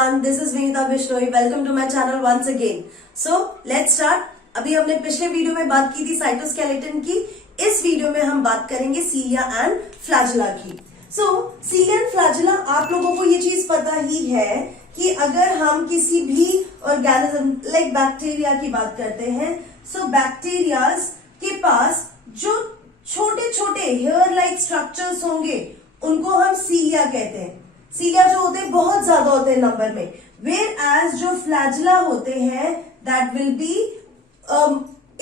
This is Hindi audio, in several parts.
everyone, this is Vinita Bishnoi. Welcome to my channel once again. So let's start. अभी हमने पिछले वीडियो में बात की थी साइटोस्केलेटन की. इस वीडियो में हम बात करेंगे सीलिया एंड फ्लैजेला की. सो सीलिया एंड फ्लैजेला, आप लोगों को ये चीज पता ही है कि अगर हम किसी भी ऑर्गेनिज्म लाइक बैक्टीरिया की बात करते हैं, सो बैक्टीरियाज के पास जो छोटे छोटे हेयर लाइक स्ट्रक्चर्स होंगे उनको हम सीलिया कहते हैं. सीलिया जो होते हैं बहुत ज्यादा होते हैं नंबर में, वेयर एज जो फ्लैजेला होते हैं that will be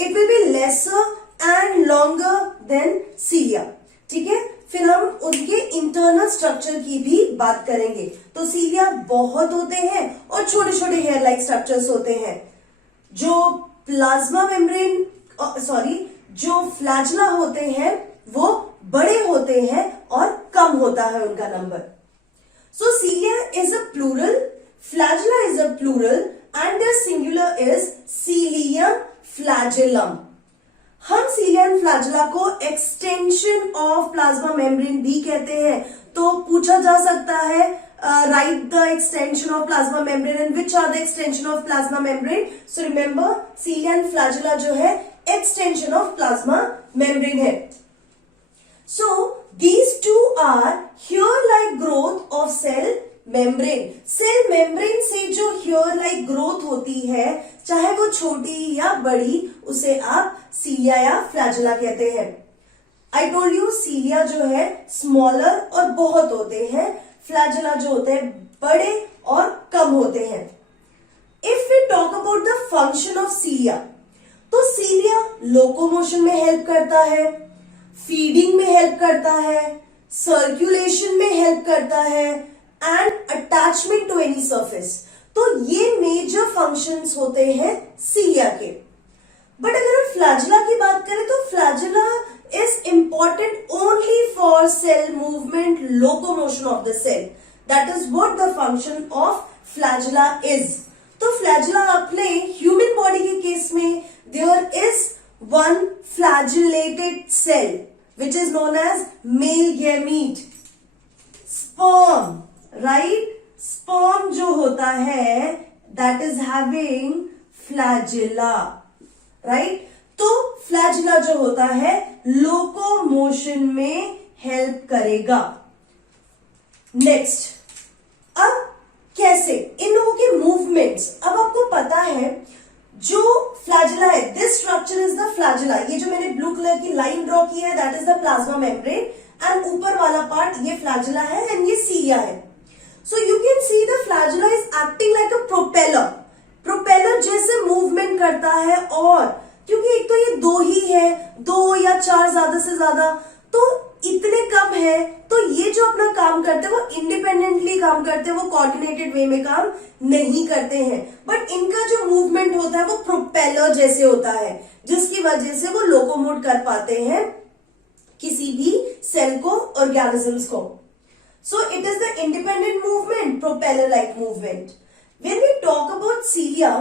it will be lesser and longer than cilia. ठीक है, फिर हम उनके इंटरनल स्ट्रक्चर की भी बात करेंगे. तो सीलिया बहुत होते हैं और छोटे छोटे हेयर लाइक स्ट्रक्चर्स होते हैं. जो प्लाज्मा मेम्ब्रेन जो फ्लैजेला होते हैं वो बड़े होते हैं और कम होता है उनका number. So cilia is a plural, flagella is a plural, and their singular is cilium flagellum. हम cilia and flagella को extension of plasma membrane भी कहते हैं. तो पूछा जा सकता है write the extension of plasma membrane and which are the extension of plasma membrane. So remember cilia and flagella जो है extension of plasma membrane है. So these two are hair-like growth of cell membrane. Cell membrane से जो hair-like growth होती है, चाहे वो छोटी या बड़ी, उसे आप सीलिया या फ्लैजेला कहते हैं. I told you सीलिया जो है smaller और बहुत होते हैं, फ्लैजेला जो होते हैं बड़े और कम होते हैं. If we talk about the function of cilia, तो सीलिया लोकोमोशन में हेल्प करता है, फीडिंग में हेल्प करता है, सर्कुलेशन में हेल्प करता है and attachment to any surface. तो ये मेजर फंक्शंस होते हैं सीलिया के. बट अगर हम फ्लैजेला की बात करें तो flagella is important only for cell movement, locomotion of the cell. That is what the function of flagella is. तो फ्लैजेला अपने ह्यूमन बॉडी के केस में there is one flagellated cell which is known as male gamete, sperm, right? Sperm जो होता है that is having flagella, right? तो flagella जो होता है लोकोमोशन में हेल्प करेगा. नेक्स्ट, अब कैसे इन लोगों के मूवमेंट्स, अब आपको पता है जो फ्लैजेला है, this structure is the flagella. ये जो मैंने ब्लू कलर की लाइन ड्रॉ की है that is the plasma membrane and ऊपर वाला पार्ट ये फ्लैजेला है एंड ये सीलिया है. So you can see the flagella is acting like a propeller जैसे मूवमेंट करता है. और क्योंकि एक तो ये दो ही है, दो या चार ज्यादा से ज्यादा, तो इतने कम है, तो ये जो अपना काम करते हैं वो इंडिपेंडेंटली काम करते हैं, वो कोऑर्डिनेटेड वे में काम नहीं करते हैं. बट इनका जो मूवमेंट होता है वो प्रोपेलर जैसे होता है, जिसकी वजह से वो लोकोमोट कर पाते हैं किसी भी सेल को, ऑर्गेनिजम्स को. So it is the independent movement, propeller like movement. When we talk about cilia,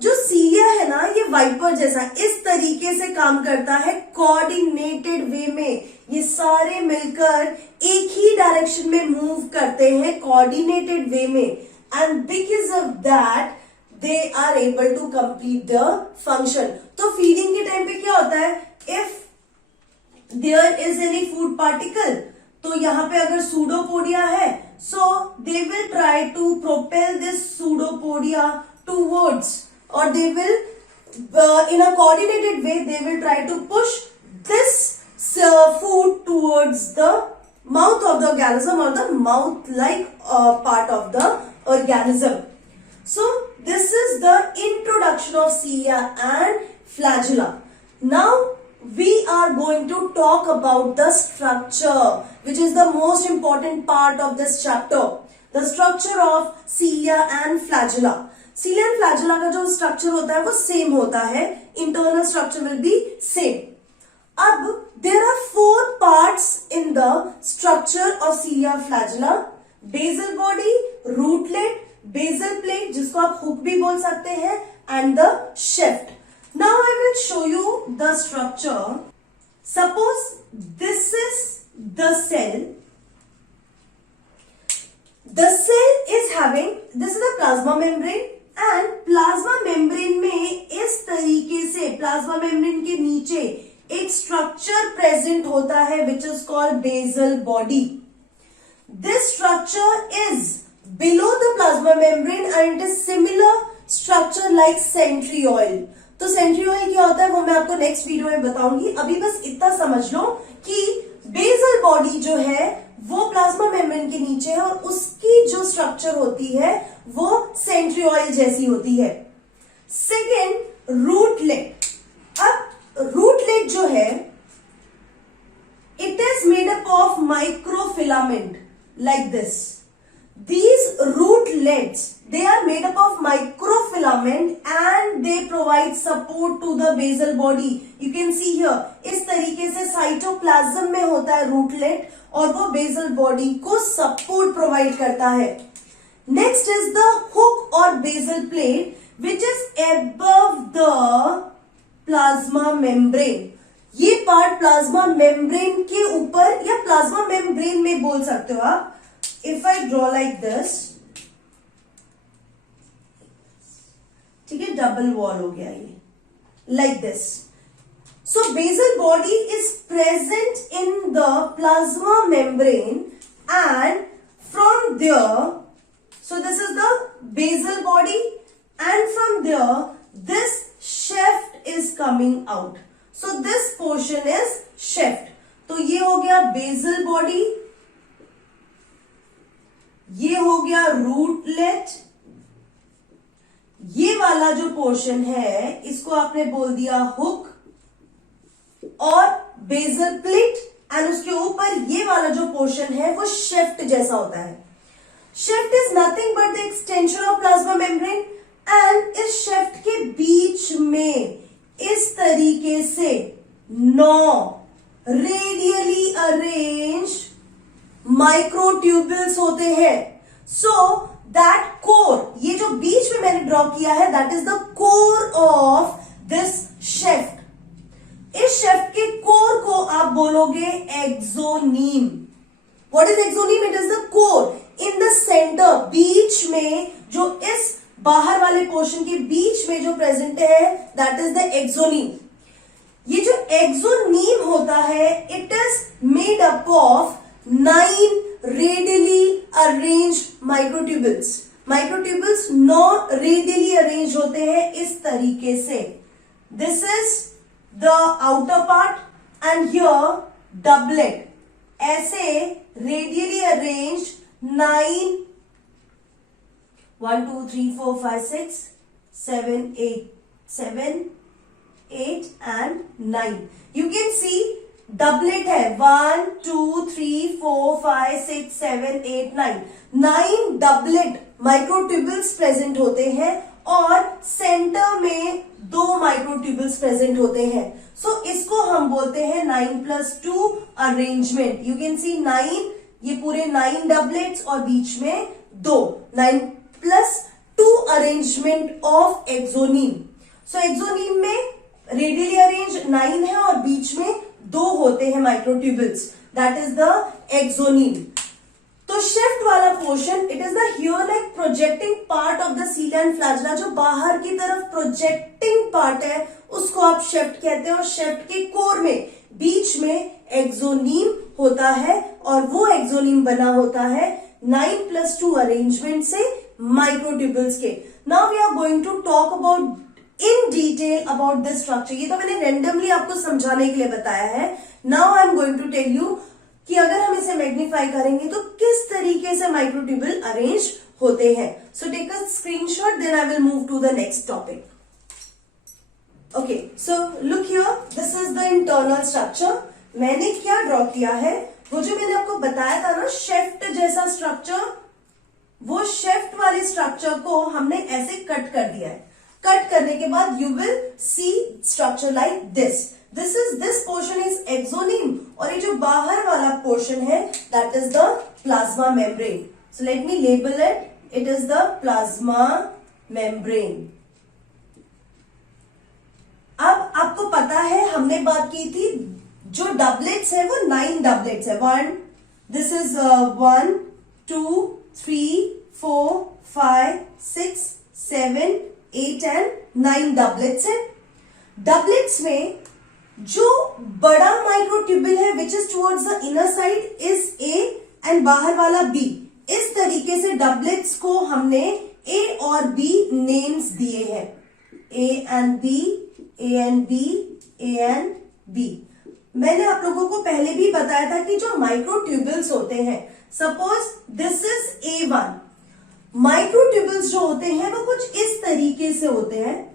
जो सीलिया है ना, ये वाइपर जैसा इस तरीके से काम करता है कोऑर्डिनेटेड वे में. ये सारे मिलकर एक ही डायरेक्शन में मूव करते हैं कोऑर्डिनेटेड वे में, and because of that they are able to complete the function. तो फीडिंग के टाइम पे क्या होता है, if there is any food particle, तो यहां पे अगर सूडोपोडिया है, so they will try to propel this pseudopodia towards, or they will in a coordinated way they will try to push this food towards the mouth of the organism or the mouth like part of the organism. So this is the introduction of cilia and flagella. Now we are going to talk about the structure, which is the most important part of this chapter. The structure of cilia and flagella. Cilia and flagella का जो structure होता है वो same होता है. Internal structure will be same. अब there are 4 parts in the structure of cilia flagella: basal body, rootlet, basal plate जिसको आप hook भी बोल सकते हैं, and the shaft. Now I will show you the structure. Suppose this is the cell, the cell is having, this is the plasma membrane, and plasma membrane में इस तरीके से प्लाज्मा मेम्ब्रेन के नीचे एक स्ट्रक्चर प्रेजेंट होता है which is called basal body. This structure is below the plasma membrane and it is similar structure like centriole. तो centriole क्या होता है वो मैं आपको नेक्स्ट वीडियो में बताऊंगी. अभी बस इतना समझ लो कि बेसल बॉडी जो है वो प्लाज्मा मेम्ब्रेन के नीचे है और उसकी जो स्ट्रक्चर होती है वो सेंट्रियोल जैसी होती है. सेकेंड, रूटलेट. अब रूटलेट जो है it is made up of microfilament like this. These rootlets, they are made up of microfilament and they provide support to the basal body. You can see here, इस तरीके से साइटोप्लाज्म में होता है रूटलेट और वो बेसल बॉडी को सपोर्ट प्रोवाइड करता है. नेक्स्ट इज द हुक और basal plate which is above the plasma membrane. ये पार्ट प्लाज्मा मेम्ब्रेन के ऊपर या प्लाज्मा मेम्ब्रेन में बोल सकते हो आप. If I draw like this, ठीक है, डबल वॉल हो गया ये, like this. So basal body is present in the plasma membrane and from there, so this is the basal body and from there this shaft is coming out. So this portion is shaft. तो ये हो गया basal body, ये हो गया रूटलेट. ये वाला जो पोर्शन है इसको आपने बोल दिया हुक और बेसल प्लेट एंड उसके ऊपर ये वाला जो पोर्शन है वो शेफ्ट जैसा होता है. Shaft is nothing but the extension of plasma membrane and इस शेफ्ट के बीच में इस तरीके से 9 रेडियली अरेंज्ड माइक्रोट्यूबल्स होते हैं. सो दैट कोर, ये जो बीच में मैंने ड्रॉ किया है that is the core of this shaft. इस शेफ्ट के कोर को आप बोलोगे axoneme. What is axoneme? It is the core in the centre, बीच में जो इस बाहर वाले पोर्शन के बीच में जो प्रेजेंट है दैट इज द एक्सोनीम. ये जो एक्सोनीम होता है it is made up of 9 radially arranged microtubules. Microtubules 9 radially arrange होते हैं इस तरीके से. This is the outer part and here doublet. ऐसे radially arranged 9 1 2 3 4 5 6 7 8 and 9. You can see doublet है 1 2 3 4 5 6 7 8 9. 9 डबलेट माइक्रोट्यूबल्स प्रेजेंट होते हैं और सेंटर में 2 माइक्रोट्यूबल्स प्रेजेंट होते हैं. सो इसको हम बोलते हैं 9+2 अरेंजमेंट. यू कैन सी 9, ये पूरे 9 डबलेट्स और बीच में 2, 9+2 arrangement of axoneme. So axoneme में रेडियली अरेंज 9 है और बीच में 2 होते हैं microtubules, that is the axoneme. तो शेफ्ट वाला portion it is the here like projecting part of the cilia and flagella. जो बाहर की तरफ प्रोजेक्टिंग पार्ट है उसको आप शेफ्ट कहते हैं और शेफ्ट के कोर में बीच में एक्सोनीम होता है और वो एक्सोनीम बना होता है 9+2 अरेंजमेंट से माइक्रोट्यूबल्स के. Now we are going to talk about in detail about this structure. ये तो मैंने रेंडमली आपको समझाने के लिए बताया है. Now I am going to tell you कि अगर हम इसे मैग्नीफाई करेंगे तो किस तरीके से माइक्रोट्यूबल अरेंज होते हैं. So take a screenshot then I will move to the next topic. Okay, so look here, this is the internal structure. मैंने क्या ड्रॉ किया है, वो जो मैंने आपको बताया था ना शेफ्ट जैसा स्ट्रक्चर, वो शेफ्ट वाले स्ट्रक्चर को हमने ऐसे कट कर दिया है. कट करने के बाद you will C structure like this. This portion is axoneme और ये जो बाहर वाला पोर्शन है that is the plasma membrane. So let me label it. It is the plasma membrane. अब आपको पता है हमने बात की थी जो डबलेट्स है वो 9 डबलेट्स है. 1, दिस इज 1 2 3, 4, 5, 6, 7, 8 एंड 9 डबलेट्स है। डबलेट्स में जो बड़ा माइक्रोट्यूबुल है which is towards the inner side is A and बाहर वाला बी। इस तरीके से डबलेट्स को हमने ए और बी नेम्स दिए हैं, A and B, A and B, A and B. मैंने आप लोगों को पहले भी बताया था कि जो माइक्रोट्यूबुल्स होते हैं, suppose this is A1, microtubules जो होते हैं वो कुछ इस तरीके से होते हैं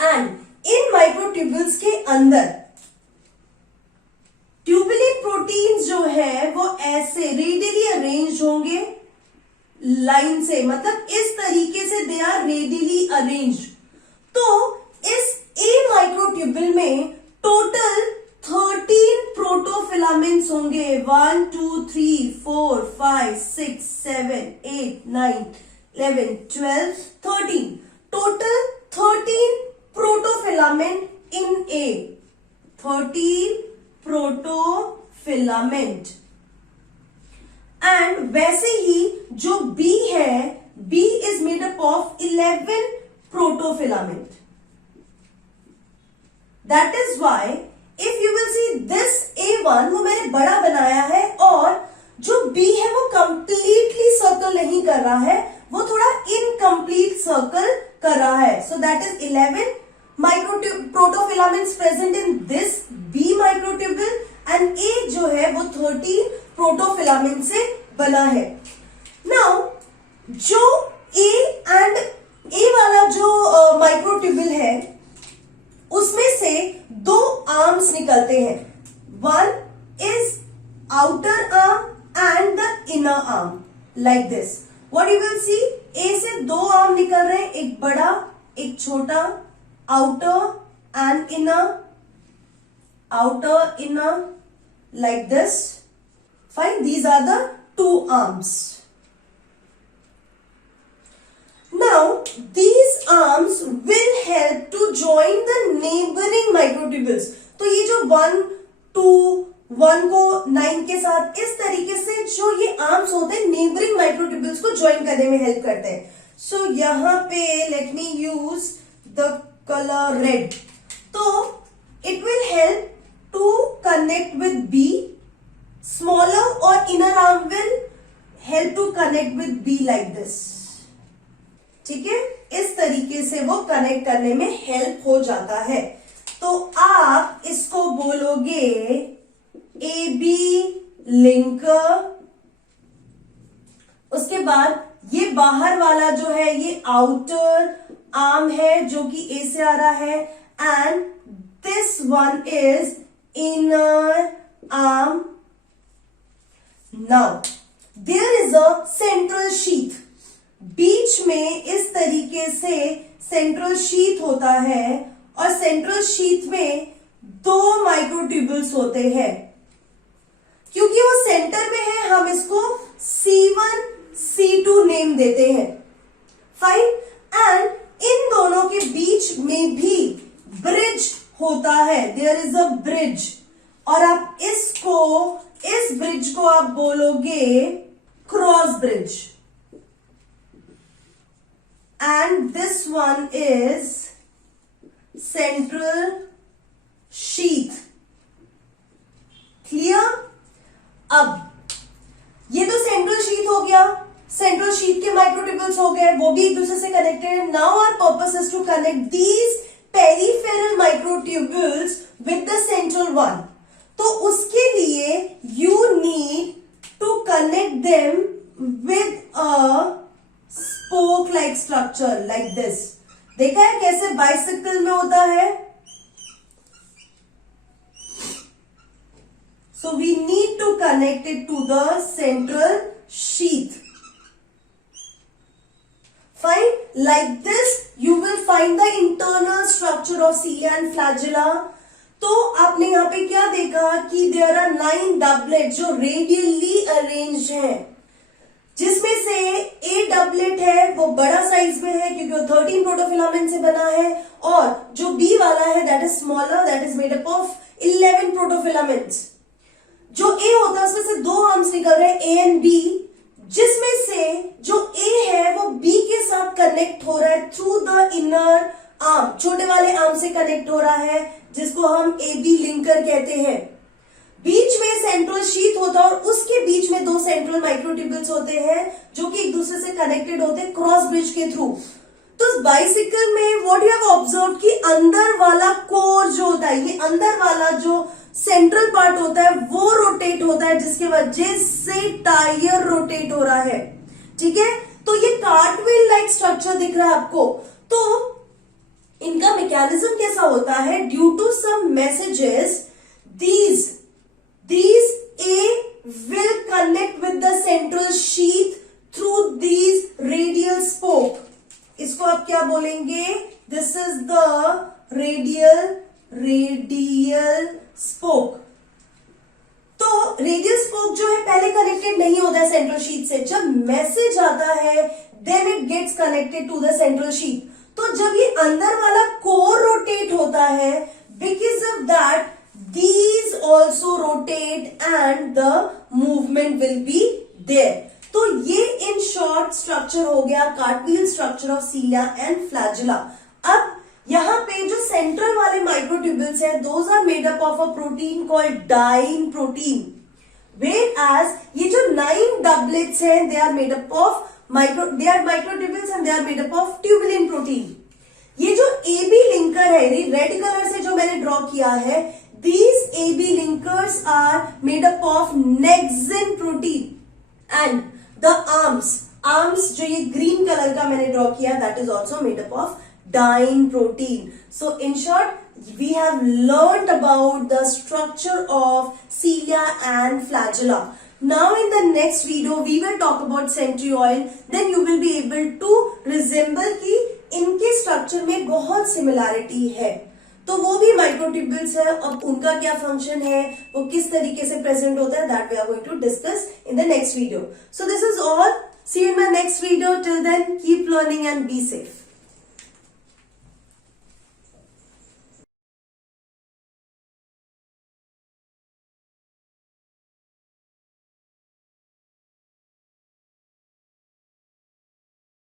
एंड इन माइक्रोट्यूबुल्स के अंदर ट्यूबुलिन प्रोटीन्स जो है वो ऐसे रेडियली अरेंज होंगे लाइन से, मतलब इस तरीके से दे आर रेडियली अरेंज। तो इस ए माइक्रोट्यूबुल में टोटल 13 प्रोटोफिलामेंट्स होंगे। 1 2 3 4 5 6 7 8 9 11 12 13, total 13 protofilament in a, 13 protofilament. And वैसे ही जो बी है, B is made up of 11 protofilament. That is why if you will see this A1 वो मैंने बड़ा बनाया है और जो B है वो कंप्लीटली सर्कल नहीं कर रहा है, वो थोड़ा इनकम्प्लीट सर्कल कर रहा है। So that is 11 protofilaments present in this B microtubule and A जो है वो 13 प्रोटोफिलामेंट से बना है। नाउ जो A एंड A वाला जो माइक्रोट्यूबुल है उसमें से दो आर्म्स निकलते हैं। One is outer arm and the inner arm, like this. What you will see, A से दो आर्म निकल रहे हैं, एक बड़ा एक छोटा, outer and inner, outer inner, like this. Fine, these are the two arms. Now these arms will help to join the neighboring microtubules. तो ये जो 1 2 1 को 9 के साथ इस तरीके से जो ये आर्म्स होते हैं नेबरिंग माइक्रोट्यूबुल्स को ज्वाइन करने में हेल्प करते हैं। सो यहां पे let me use the colour red. तो it will help to connect with B, smaller or inner arm will help to connect with B like this। ठीक है, इस तरीके से वो कनेक्ट करने में हेल्प हो जाता है। तो आप इसको बोलोगे AB लिंकर। उसके बाद ये बाहर वाला जो है ये आउटर आर्म है जो कि A से आ रहा है and this one is inner arm. Now there is a central sheath. बीच में इस तरीके से सेंट्रल शीथ होता है और सेंट्रल शीथ में दो माइक्रोट्यूबुल्स होते हैं। क्योंकि वो सेंटर में है हम इसको C1 C2 नेम देते हैं। फाइन, एंड इन दोनों के बीच में भी ब्रिज होता है, देयर इज अ ब्रिज। और आप इस ब्रिज को आप बोलोगे cross bridge and this one is central sheath. Clear? अब ये तो सेंट्रल शीथ हो गया, सेंट्रल शीथ के माइक्रोट्यूबुल्स हो गए, वो भी एक दूसरे से connected. Now our purpose is to connect these peripheral microtubules with the central one. तो उसके लिए you need to connect them with a spoke like structure like this. देखा है कैसे बाइसिकल में होता है? So we need to connect it to the central sheath. Fine, like this you will find the internal structure of cilia and flagella. तो आपने यहाँ पे क्या देखा कि there are 9 doublets जो radially arranged हैं, जिसमें से A doublet है वो बड़ा साइज में है क्योंकि वो 13 प्रोटोफिलामेंट से बना है, और जो B वाला है that is smaller, that is made up of 11 प्रोटोफिलामेंट्स। जो ए होता है उसमें से दो आर्म्स निकल रहे हैं, ए एंड बी, जिसमें से जो ए है वो बी के साथ कनेक्ट हो रहा है थ्रू द इनर आर्म, छोटे वाले आर्म से कनेक्ट हो रहा है, जिसको हम ए बी लिंकर कहते हैं। बीच में सेंट्रल शीथ होता है और उसके बीच में दो सेंट्रल माइक्रोट्यूब्यूल्स होते हैं जो कि एक दूसरे से कनेक्टेड होते हैं क्रॉस ब्रिज के थ्रू। तो इस बाइसिकल में व्हाट यू हैव ऑब्जर्व कि अंदर वाला कोर जो होता है, ये अंदर वाला जो सेंट्रल पार्ट होता है वो रोटेट होता है, जिसकी वजह से टायर रोटेट हो रहा है। ठीक है, तो ये कार्टव्हील लाइक स्ट्रक्चर दिख रहा है आपको। तो इनका मैकेनिज्म कैसा होता है, due to some messages these A will connect with the central sheath through these radial spoke. इसको आप क्या बोलेंगे, this is the radial spoke। तो रेडियल स्पोक जो है पहले कनेक्टेड नहीं होता है सेंट्रल शीथ से, जब मैसेज आता है then it gets connected to the central sheath. तो जब ये अंदर वाला कोर रोटेट होता है, because of that these also rotate and the movement will be there। तो ये इन शॉर्ट स्ट्रक्चर हो गया cartwheel structure of cilia and flagella. अब यहां पे जो सेंट्रल वाले माइक्रोट्यूब्यूल्स हैं, those are made up of a protein called dynein protein, whereas ये जो 9 doublets हैं they are made up of microtubules and they are made up of tubulin protein. ये जो AB लिंकर है, रेड कलर से जो मैंने ड्रॉ किया है, these AB linkers are made up of nexin protein and the arms जो ये green color का मैंने ड्रॉ किया, that is also made up of dyne protein। So in short, we have learned about the structure of cilia and flagella। Now in the next video we will talk about centriole, then you will be able to resemble कि इनके स्ट्रक्चर में बहुत सिमिलैरिटी है। तो वो भी माइक्रोट्यूब्यूल्स है, अब उनका क्या फंक्शन है, वो किस तरीके से प्रेजेंट होता है, that we are going to discuss in the next video. So this is all, see you in my next video, till then keep learning and be safe.